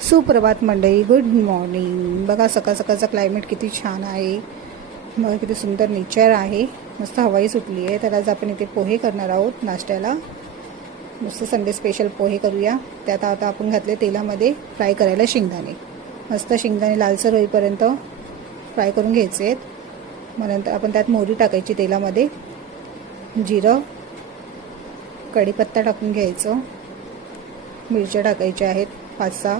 सुप्रभात मंडळी, good morning. बघा सकाळ सकाळचा क्लायमेट किती छान आहे. बघा किती सुंदर नेचर आहे. मस्त हवाई सुटली आहे. तर आज आपण इथे पोहे करणार आहोत नाश्त्याला. मस्त संडे स्पेशल पोहे करूया. त्यात आता आपण घातले तेलामध्ये फ्राय करायला शेंगदाणे. मस्त शेंगदाणे लालसर होईपर्यंत फ्राय करून घ्यायचे आहेत. मग नंतर आपण त्यात मोहरी टाकायची तेलामध्ये, जिरं, कढीपत्ता टाकून घ्यायचं, मिरच्या टाकायच्या आहेत 5-6,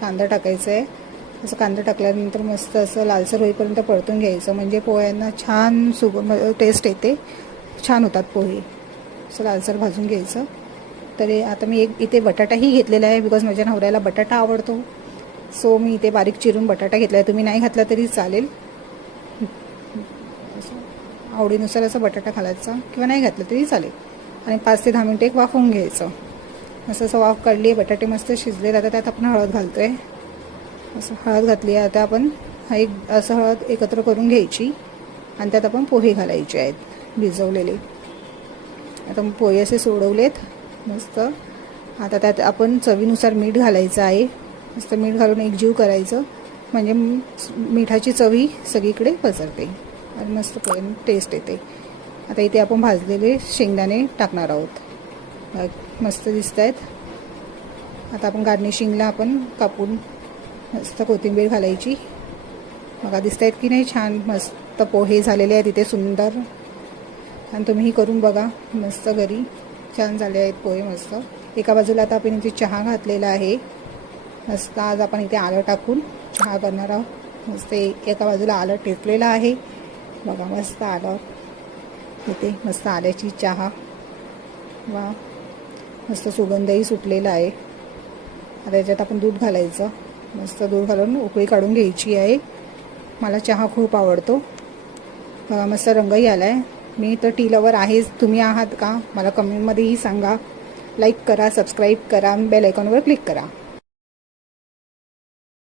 कांदा टाकायचा आहे. असं कांदा टाकल्यानंतर मस्त असं लालसर होईपर्यंत परतून घ्यायचं, म्हणजे पोह्यांना छान टेस्ट येते, छान होतात पोहे. असं लालसर भाजून घ्यायचं. तर आता मी इथे बटाटाही घेतलेला आहे, बिकॉज माझ्या नवऱ्याला बटाटा आवडतो. सो मी इथे बारीक चिरून बटाटा घेतला आहे. तुम्ही नाही घातला तरी चालेल, आवडीनुसार असं बटाटा घालायचा किंवा नाही घातलं तरी चालेल. आणि 5 ते 10 मिनटं एक वाफवून घ्यायचं. असं वाफ काढली आहे, बटाटे मस्त शिजले. आता त्यात आपण हळद घालतो आहे. असं हळद घातली आहे. आता आपण असं हळद एकत्र करून घ्यायची आणि त्यात आपण पोहे घालायचे आहेत भिजवलेले. आता पोहे असे सोडवलेत मस्त. आता त्यात आपण चवीनुसार मीठ घालायचं आहे. मस्त मीठ घालून एकजीव करायचं, म्हणजे मिठाची चवी सगळीकडे पसरते आणि मस्त पोहे टेस्ट येते. आता इथे आपण भाजलेले शेंगदाणे टाकणार आहोत. मस्त दिसत आहेत. आता आपण गार्निशिंगला आपण कापून मस्त कोथिंबीर घालायची. बघा दिसत आहेत की नाही छान. मस्त पोहे झालेले आहेत इथे सुंदर. आणि तुम्हीही करून बघा, मस्त घरी छान झाले आहेत पोहे मस्त. एका बाजूला आता आपण इथे चहा घातलेला आहे. मस्त आज आपण इथे आलं टाकून चहा करणार आहोत. मस्त एका बाजूला आलं टेकलेलं आहे. बघा मस्त आलं इथे, मस्त आल्याची चहा. वा, मस्त सुगंधही सुटलेला आहे. आता याच्यात आपण दूध घालायचं. मस्त दूध घालून उकळी काढून घ्यायची आहे. मला चहा खूप आवडतो. मस्त रंगही आला आहे. मी तर टी लवर आहेच. तुम्ही आहात का मला कमेंटमध्येही सांगा. लाईक करा, सबस्क्राईब करा, बेल आयकॉनवर क्लिक करा.